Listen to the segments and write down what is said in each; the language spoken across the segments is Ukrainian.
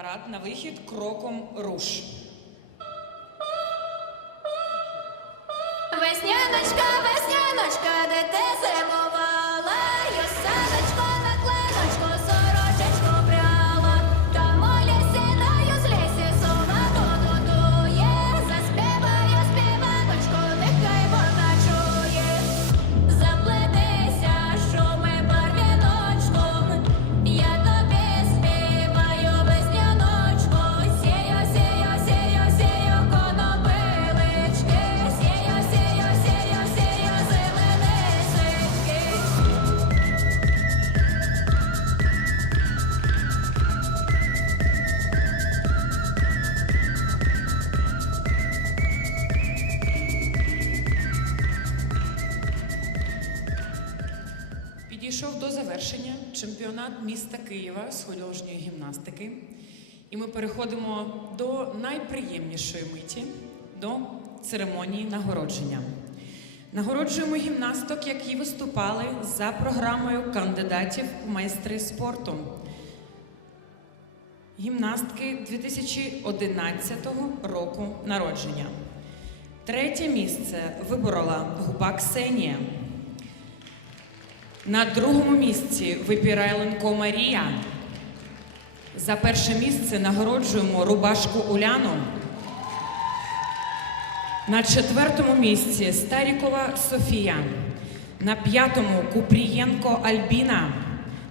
Парад на вихід кроком руш. Завершення чемпіонат міста Києва з художньої гімнастики. І ми переходимо до найприємнішої миті до церемонії нагородження. Нагороджуємо гімнасток, які виступали за програмою кандидатів в майстри спорту. Гімнастки 2011 року народження. Третє місце виборола губа Ксенія. На другому місці Випірайленко Марія. За перше місце нагороджуємо Рубашку Уляну. На четвертому місці Старікова Софія. На п'ятому Купрієнко Альбіна.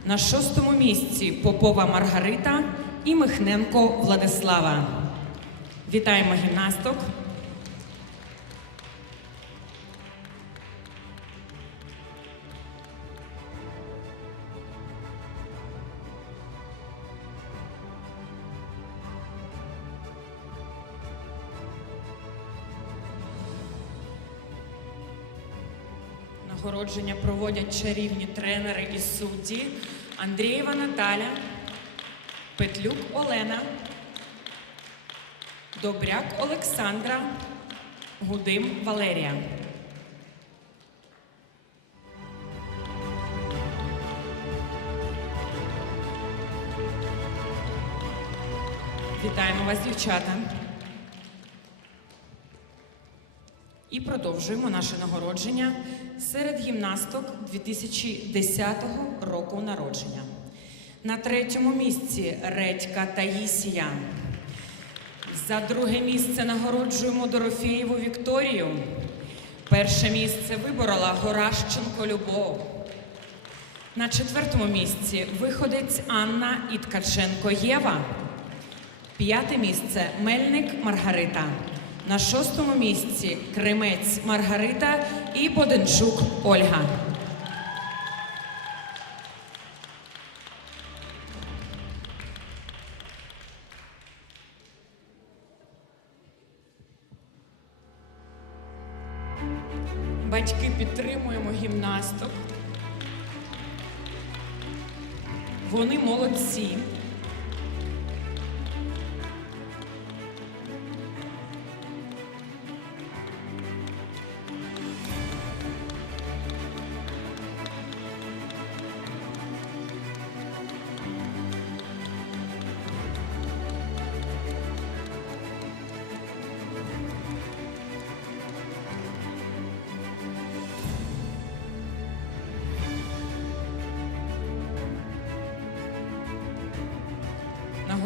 На шостому місці Попова Маргарита і Михненко Владислава. Вітаємо гімнасток. Нагородження проводять чарівні тренери і судді Андрієва Наталя, Петлюк Олена, Добряк Олександра, Гудим Валерія. Вітаємо вас, дівчата. І продовжуємо наше нагородження серед гімнасток 2010 року народження. На третьому місці Редька Таїсія. За друге місце нагороджуємо Дорофєєву Вікторію. Перше місце виборола Горащенко Любов. На четвертому місці виходець Анна і Ткаченко Єва. П'яте місце Мельник Маргарита. На шостому місці Кремець Маргарита і Боденчук Ольга. Батьки підтримуємо гімнасток. Вони молодці.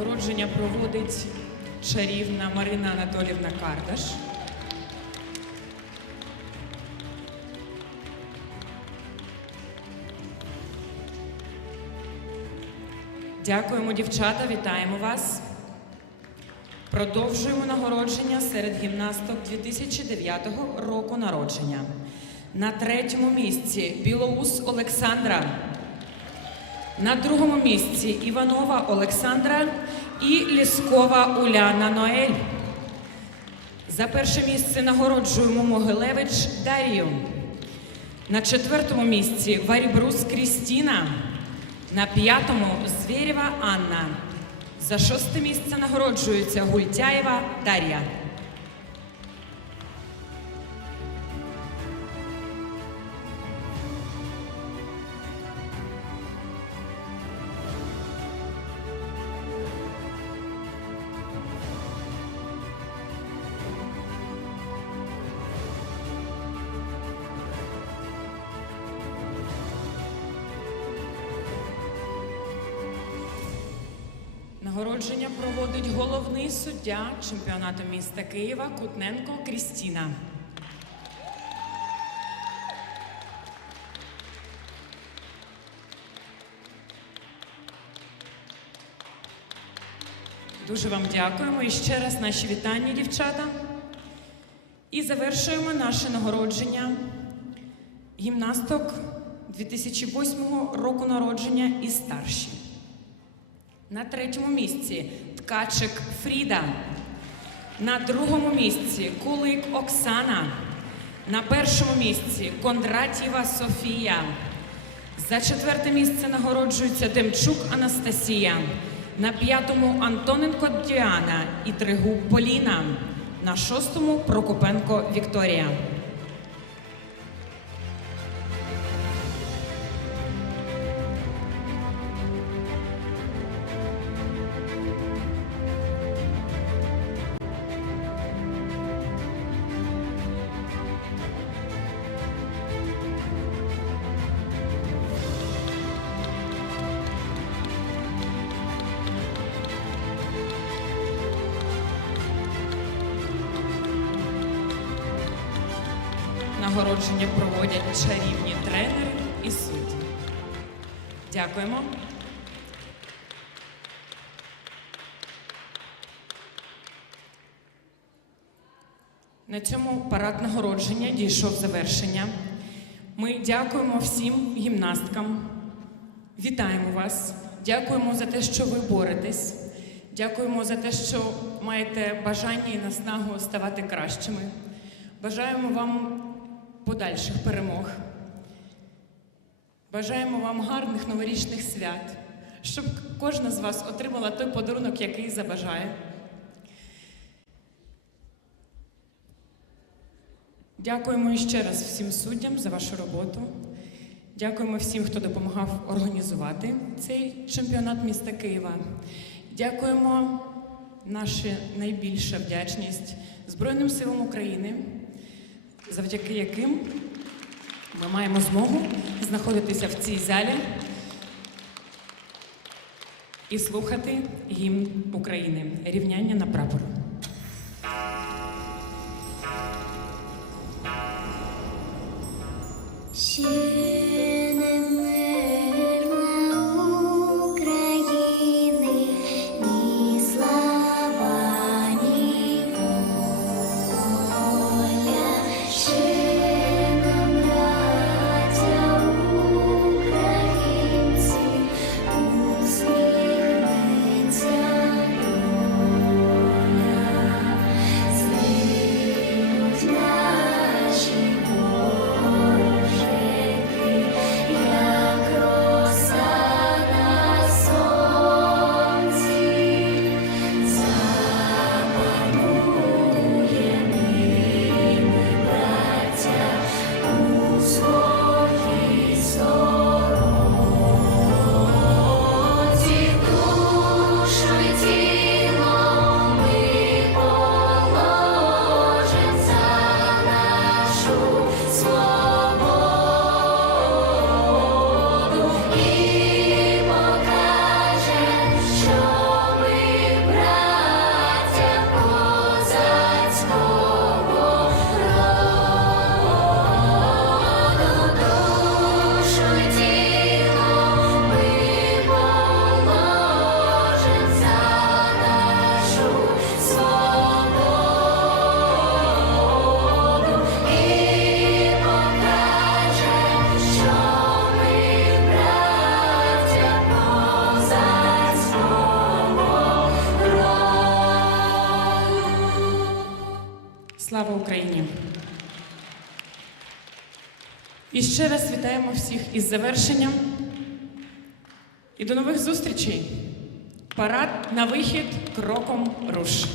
Нагородження проводить чарівна Марина Анатолівна Кардаш. Дякуємо, дівчата, вітаємо вас. Продовжуємо нагородження серед гімнасток 2009 року народження. На третьому місці Білоус Олександра. На другому місці Іванова Олександра і Ліскова Уляна Ноель. За перше місце нагороджуємо Могилевич Дарію. На четвертому місці Варібрус Крістіна. На п'ятому Звєрєва Анна. За шосте місце нагороджується Гультяєва Дар'я. Нагородження проводить головний суддя чемпіонату міста Києва Кутненко Крістіна. Дуже вам дякуємо і ще раз наші вітання, дівчата. І завершуємо наше нагородження гімнасток 2008 року народження і старші. На третьому місці ткачик Фріда. На другому місці Кулик Оксана. На першому місці Кондратєва Софія. За четверте місце нагороджується Демчук Анастасія. На п'ятому Антоненко Діана і Тригуб Поліна. На шостому Прокопенко Вікторія. Нагородження проводять чарівні тренери і судді. Дякуємо. На цьому парад нагородження дійшов завершення. Ми дякуємо всім гімнасткам. Вітаємо вас. Дякуємо за те, що ви боретесь. Дякуємо за те, що маєте бажання і наснагу ставати кращими. Бажаємо вам подальших перемог. Бажаємо вам гарних новорічних свят, щоб кожна з вас отримала той подарунок, який забажає. Дякуємо ще раз всім суддям за вашу роботу. Дякуємо всім, хто допомагав організувати цей чемпіонат міста Києва. Дякуємо наша найбільша вдячність Збройним силам України, завдяки яким ми маємо змогу знаходитися в цій залі і слухати гімн України рівняння на прапор. Ще І ще раз вітаємо всіх із завершенням. І до нових зустрічей. Парад на вихід кроком руш.